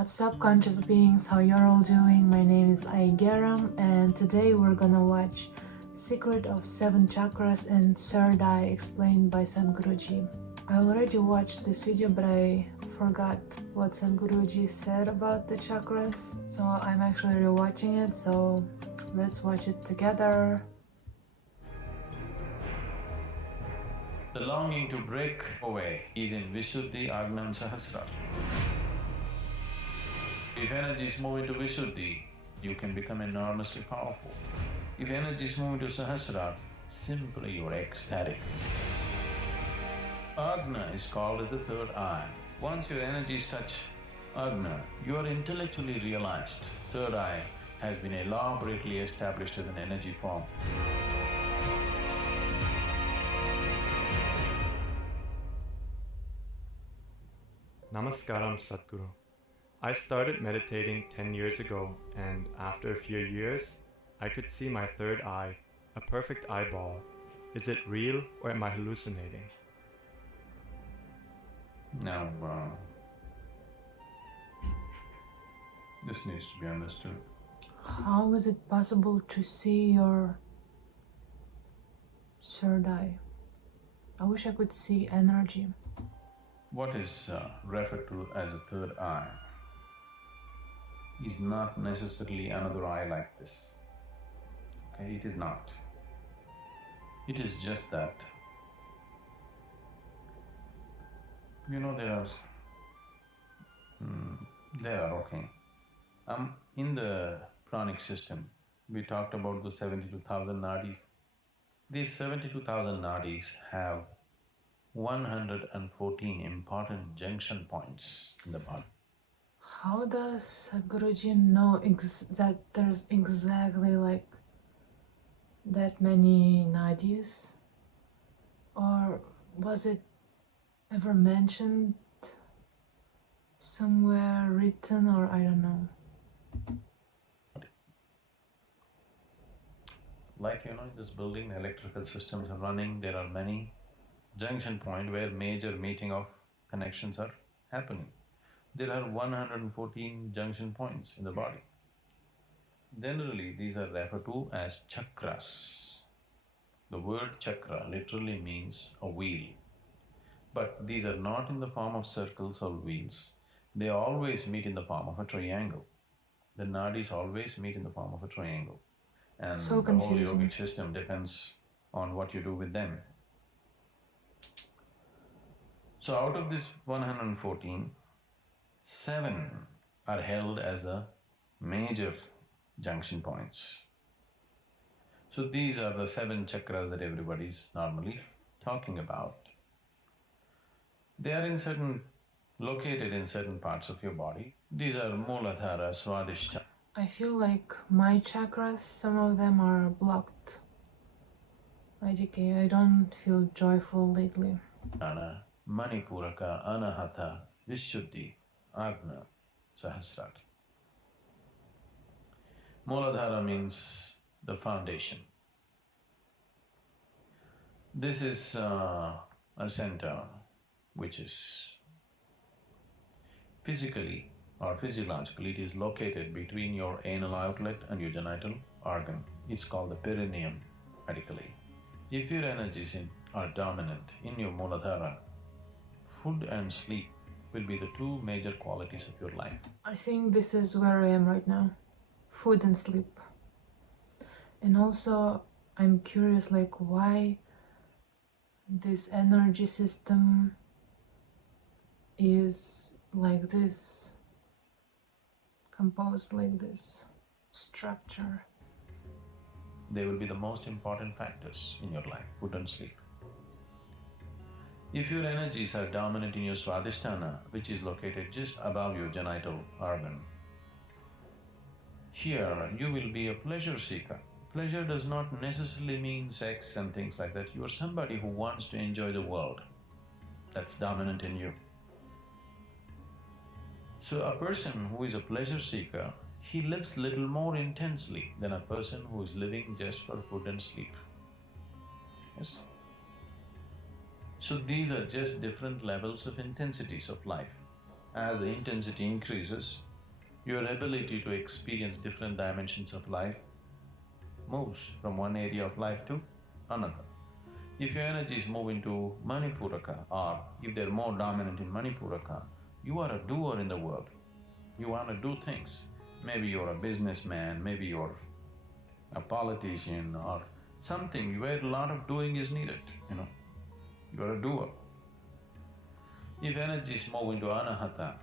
What's up, conscious beings? How you're all doing? My name is Aigeram, and today we're gonna watch Secret of 7 Chakras and Third Eye explained by Sadhguruji. I already watched this video, but I forgot what Sadhguruji said about the chakras, so I'm actually rewatching it, so let's watch it together. The longing to break away is in Vishuddhi, Ajna and Sahasrara. If energies move into Vishuddhi, you can become enormously powerful. If energies move into Sahasrara, simply you're ecstatic. Ajna is called as the third eye. Once your energies touch Ajna, you are intellectually realized. Third eye has been elaborately established as an energy form. Namaskaram, Sadhguru. I started meditating 10 years ago, and after a few years, I could see my third eye, a perfect eyeball. Is it real or am I hallucinating? Now, this needs to be understood. How is it possible to see your third eye? I wish I could see energy. What is referred to as a third eye is not necessarily another eye like this, okay? It is not. It is just that, okay. In the pranic system, we talked about the 72,000 nadis. These 72,000 nadis have 114 important junction points in the body. How does Sadhguruji know that there's exactly like that many nadis? Or was it ever mentioned somewhere, written, or I don't know? Like in this building, electrical systems are running, there are many junction points where major meeting of connections are happening. There are 114 junction points in the body. Generally, these are referred to as chakras. The word chakra literally means a wheel. But these are not in the form of circles or wheels. They always meet in the form of a triangle. The nadis always meet in the form of a triangle. And So the whole confusing. yogic system depends on what you do with them. So out of this 114, 7 are held as the major junction points. So these are the 7 chakras that everybody's normally talking about. They are located in certain parts of your body. These are Mooladhara, Swadhisthana. I feel like my chakras, some of them are blocked. I don't feel joyful lately. Manipuraka, Anahata, Vishuddhi, Ajna, Sahasrara. Mooladhara means the foundation. This is a center which is physically or physiologically, it is located between your anal outlet and your genital organ. It's called the perineum medically. If your energies are dominant in your Mooladhara, food and sleep will be the 2 major qualities of your life. I think this is where I am right now. Food and sleep. And also, I'm curious, like, why this energy system is like this, composed like this, structure. They will be the most important factors in your life, food and sleep. If your energies are dominant in your Swadhisthana, which is located just above your genital organ, here you will be a pleasure seeker. Pleasure does not necessarily mean sex and things like that. You are somebody who wants to enjoy the world. That's dominant in you. So a person who is a pleasure seeker, he lives little more intensely than a person who is living just for food and sleep. Yes? So these are just different levels of intensities of life. As the intensity increases, Your ability to experience different dimensions of life moves from one area of life to another. If your energies move into Manipuraka, or if they're more dominant in Manipuraka, you are a doer in the world. You want to do things. Maybe you're a businessman, maybe you're a politician or something where a lot of doing is needed, You're a doer. If energies move into Anahata,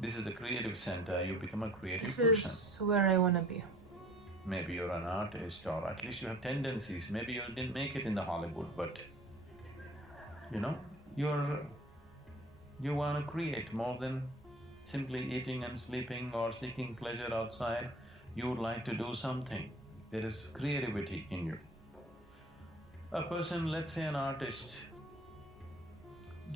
this is the creative center, you become a creative person. This is where I wanna be. Maybe you're an artist, or at least you have tendencies. Maybe you didn't make it in the Hollywood, but you want to create more than simply eating and sleeping or seeking pleasure outside. You would like to do something. There is creativity in you. A person, let's say an artist,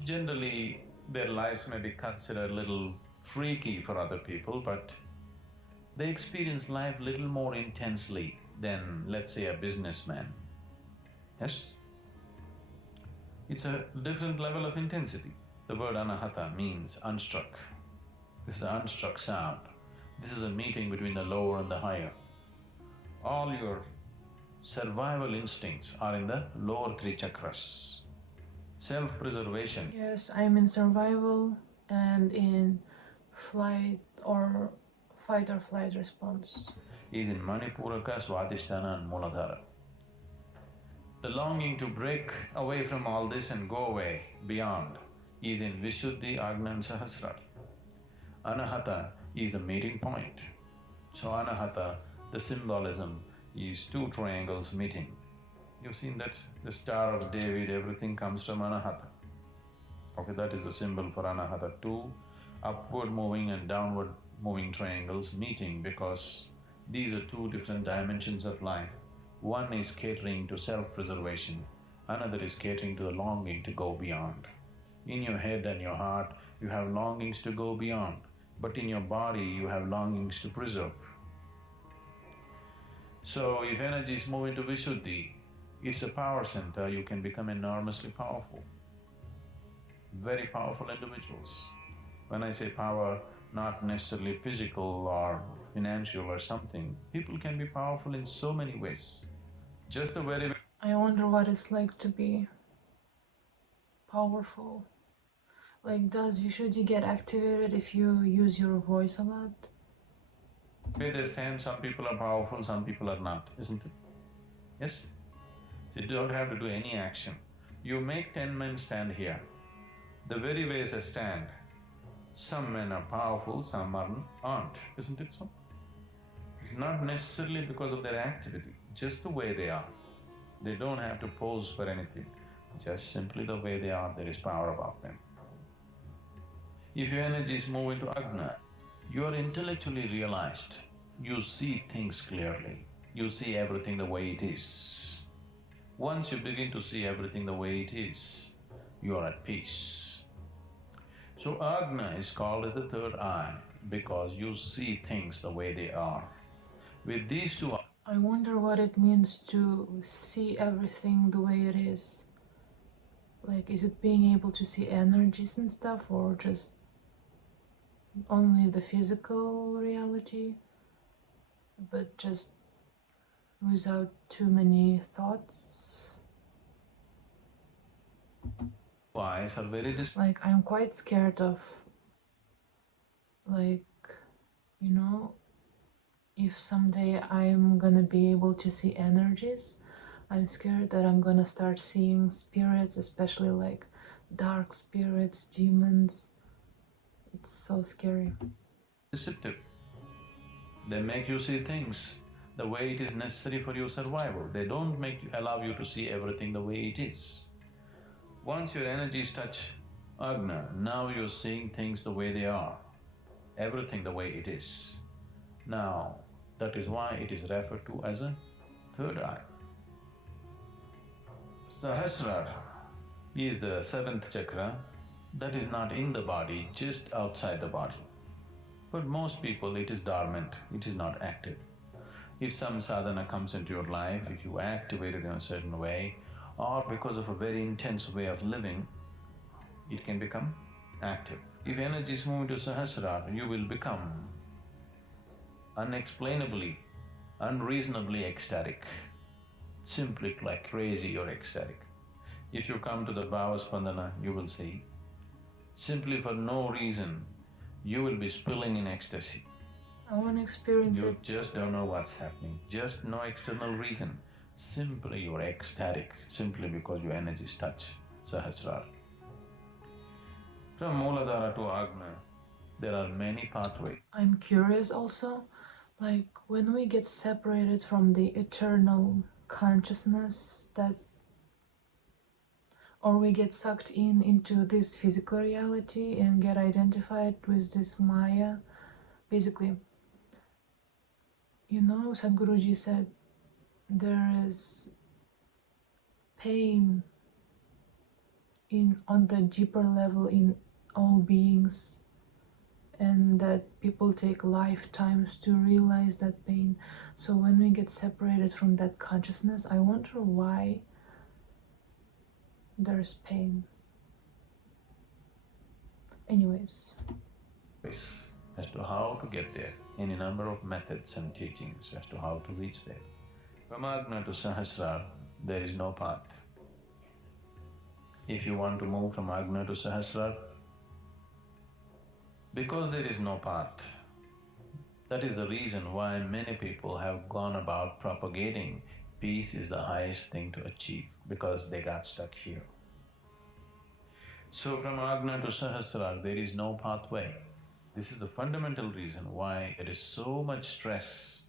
generally their lives may be considered a little freaky for other people, but they experience life little more intensely than, let's say, a businessman. Yes? It's a different level of intensity. The word anahata means unstruck. This is the unstruck sound. This is a meeting between the lower and the higher. All your survival instincts are in the lower three chakras. Self-preservation. Yes, I'm in survival and in flight or fight or flight response. Is in Manipuraka, Swadhisthana and Muladhara. The longing to break away from all this and go away beyond is in Vishuddhi, Agna and Sahasrara. Anahata is the meeting point. So Anahata, the symbolism is two triangles meeting. You've seen that the Star of David, everything comes from Anahata. Okay, that is the symbol for Anahata. Two upward moving and downward moving triangles meeting because these are two different dimensions of life. One is catering to self-preservation, another is catering to the longing to go beyond. In your head and your heart, you have longings to go beyond, but in your body, you have longings to preserve. So, if energies move into Vishuddhi, it's a power center, you can become enormously powerful. Very powerful individuals. When I say power, not necessarily physical or financial or something, people can be powerful in so many ways. Just a very… I wonder what it's like to be powerful. Like, does Vishuddhi get activated if you use your voice a lot? Where they stand, some people are powerful, some people are not, isn't it? Yes? So you don't have to do any action. You make 10 men stand here. The very way they stand, some men are powerful, some aren't, isn't it so? It's not necessarily because of their activity, just the way they are. They don't have to pose for anything, just simply the way they are, there is power about them. If your energies move into Agna, you are intellectually realized, you see things clearly, you see everything the way it is. Once you begin to see everything the way it is, you are at peace. So Agna is called as the third eye because you see things the way they are. With these two… I wonder what it means to see everything the way it is. Like, is it being able to see energies and stuff, or just only the physical reality, but just without too many thoughts? eyes are very Like, I'm quite scared of, like, if someday I'm gonna be able to see energies, I'm scared that I'm gonna start seeing spirits, especially like dark spirits, demons. It's so scary. deceptive. They make you see things the way it is necessary for your survival. They don't allow you to see everything the way it is. Once your energies touch Agna, now you're seeing things the way they are, everything the way it is. Now, that is why it is referred to as a third eye. Sahasrara is the seventh chakra that is not in the body, just outside the body. But most people, it is dormant, it is not active. If some sadhana comes into your life, if you activate it in a certain way, or because of a very intense way of living, it can become active. If energies move into Sahasrara, you will become unexplainably, unreasonably ecstatic. Simply like crazy or ecstatic. If you come to the Bhava Spandana, you will see, simply for no reason, you will be spilling in ecstasy. I want to experience You it. just don't know what's happening, just no external reason. Simply you're ecstatic, simply because your energies touch Sahasrara. From Mooladhara to Agna, there are many pathways. I'm curious also, like when we get separated from the eternal consciousness that, or we get sucked into this physical reality and get identified with this Maya, basically, Sadhguruji said there is pain on the deeper level in all beings, and that people take lifetimes to realize that pain. So when we get separated from that consciousness, I wonder why there's pain. Anyways. As to how to get there, any number of methods and teachings as to how to reach there. From Agna to Sahasrara, there is no path. If you want to move from Agna to Sahasrara, because there is no path, that is the reason why many people have gone about propagating peace is the highest thing to achieve, because they got stuck here. So from Agna to Sahasrara, there is no pathway. This is the fundamental reason why there is so much stress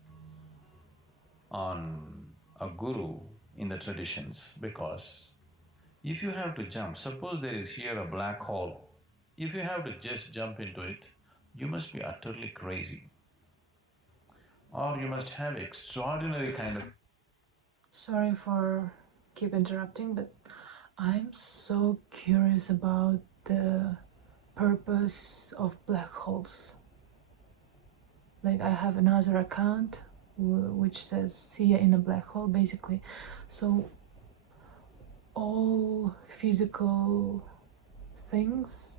on a guru in the traditions, because if you have to jump, suppose there is here a black hole, if you have to just jump into it, you must be utterly crazy. Or you must have extraordinary kind of… Sorry for keep interrupting, but I'm so curious about the purpose of black holes. Like I have another account which says seeyainablackhole, basically. So all physical things,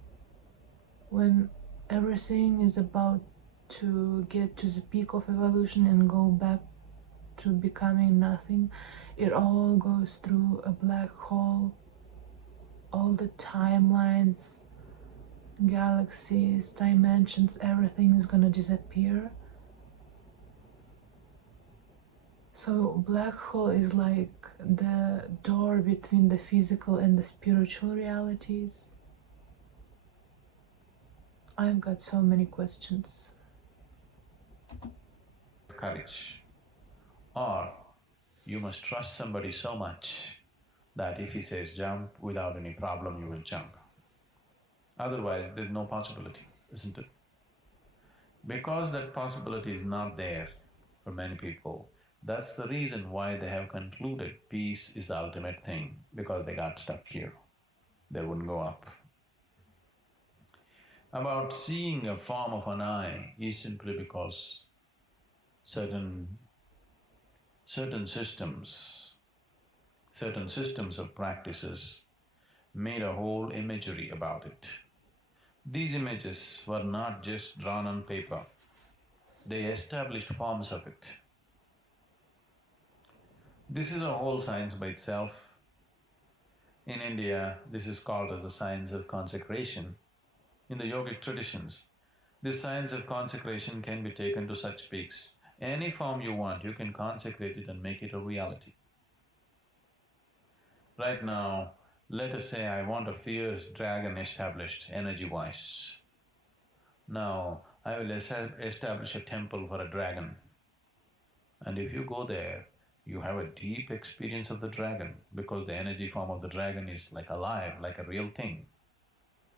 when everything is about to get to the peak of evolution and go back to becoming nothing, it all goes through a black hole. All the timelines, galaxies, dimensions, everything is gonna disappear. So black hole is like the door between the physical and the spiritual realities. I've got so many questions. courage. Or you must trust somebody so much that if he says jump, without any problem you will jump. Otherwise there's no possibility, isn't it? Because that possibility is not there for many people, that's the reason why they have concluded peace is the ultimate thing, because they got stuck here. They wouldn't go up. About seeing a form of an eye is simply because certain systems of practices made a whole imagery about it. These images were not just drawn on paper, they established forms of it. This is a whole science by itself. In India, this is called as the science of consecration. In the yogic traditions, this science of consecration can be taken to such peaks. Any form you want, you can consecrate it and make it a reality. Right now, let us say I want a fierce dragon established energy-wise. Now, I will establish a temple for a dragon. And if you go there, you have a deep experience of the dragon, because the energy form of the dragon is like alive, like a real thing.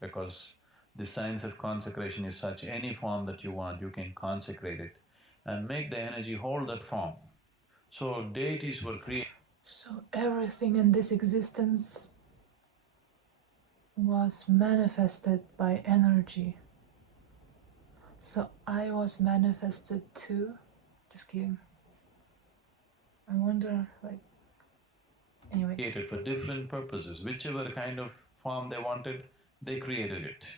Because the science of consecration is such, any form that you want, you can consecrate it and make the energy hold that form. So deities were created. So everything in this existence was manifested by energy. So I was manifested too? Just kidding. I wonder, anyways. Created for different purposes, whichever kind of form they wanted, they created it.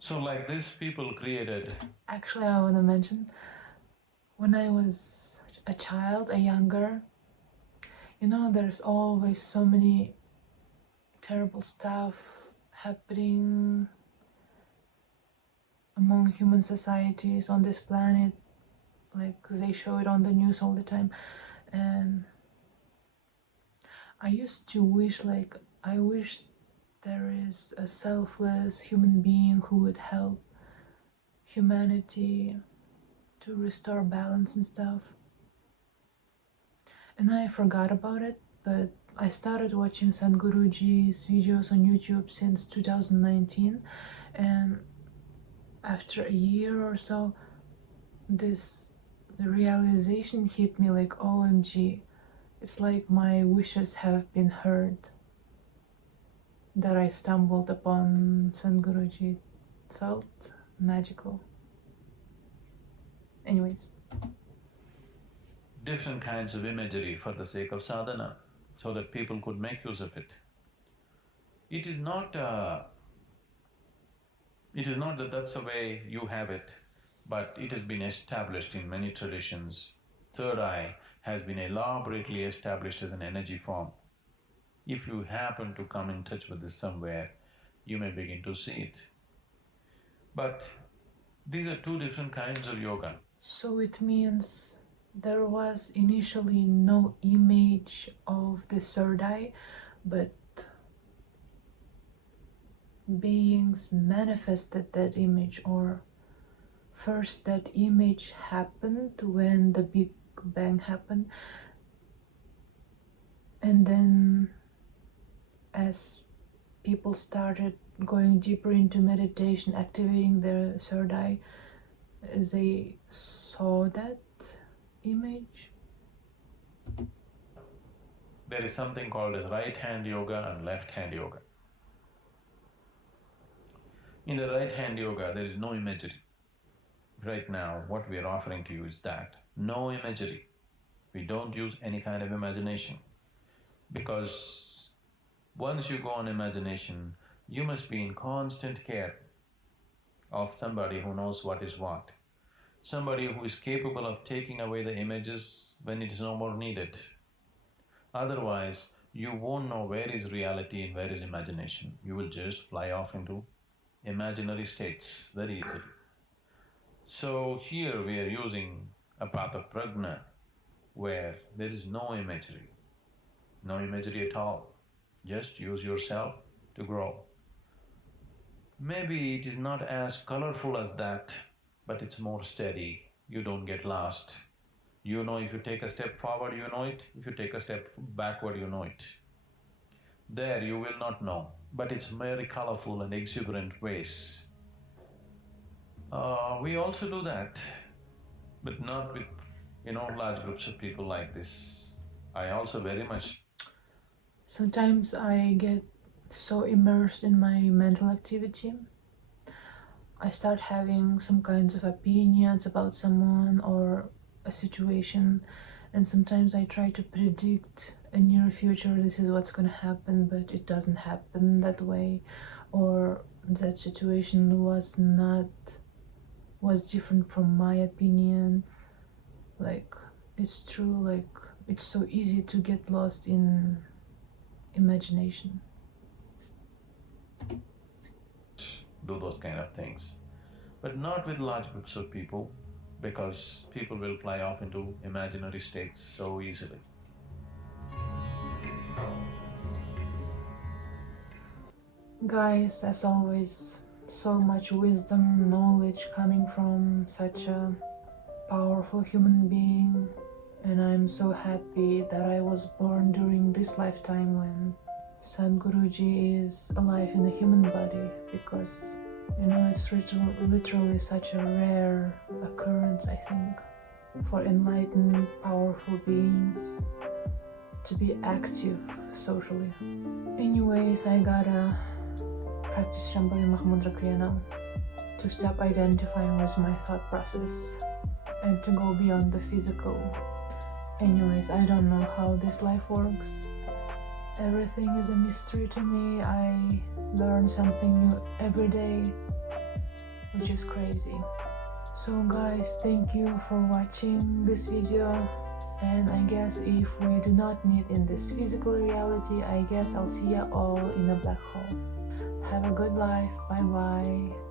So like this, people created... Actually, I want to mention, when I was a child, a younger, there's always so many terrible stuff happening among human societies on this planet. Like, they show it on the news all the time. And I used to wish, I wish there is a selfless human being who would help humanity to restore balance and stuff. And I forgot about it, but I started watching Sadhguruji's videos on YouTube since 2019, and after a year or so, the realization hit me like, OMG, it's like my wishes have been heard, that I stumbled upon Sadhguruji. It felt magical. Anyways. different kinds of imagery for the sake of sadhana, so that people could make use of it. It is not that that's the way you have it, but it has been established in many traditions. Third eye has been elaborately established as an energy form. If you happen to come in touch with this somewhere, you may begin to see it. But these are two different kinds of yoga. So it means there was initially no image of the third eye, but beings manifested that image, or first that image happened when the Big Bang happened, and then as people started going deeper into meditation, activating their third eye, they saw that image. There is something called as right-hand yoga and left-hand yoga. In the right-hand yoga, there is no imagery. Right now, what we are offering to you is that, no imagery. We don't use any kind of imagination, because once you go on imagination, you must be in constant care of somebody who knows what is what, somebody who is capable of taking away the images when it is no more needed. Otherwise, you won't know where is reality and where is imagination. You will just fly off into imaginary states very easily. So here we are using a path of prajna, where there is no imagery at all. Just use yourself to grow. Maybe it is not as colorful as that, but it's more steady. You don't get lost. You know, if you take a step forward, you know it. If you take a step backward, you know it. There you will not know, but it's very colorful and exuberant ways. We also do that, but not with, large groups of people like this. I also very much... Sometimes I get so immersed in my mental activity, I start having some kinds of opinions about someone or a situation, and sometimes I try to predict a near future, this is what's gonna happen, but it doesn't happen that way, or that situation was different from my opinion. Like, it's true, like, it's so easy to get lost in imagination. Do those kind of things, but not with large groups of people, because people will fly off into imaginary states so easily. Guys, as always, so much wisdom, knowledge coming from such a powerful human being, and I'm so happy that I was born during this lifetime when Sadhguruji is alive in a human body, because it's literally such a rare occurrence, I think, for enlightened, powerful beings to be active socially. Anyways, I gotta practice Shambhavi Mahamudra Kriya now, to stop identifying with my thought process and to go beyond the physical. Anyways, I don't know how this life works. Everything is a mystery to me. I learn something new every day, which is crazy. So guys, thank you for watching this video, and I guess if we do not meet in this physical reality, I guess I'll see ya all in a black hole. Have a good life. Bye bye.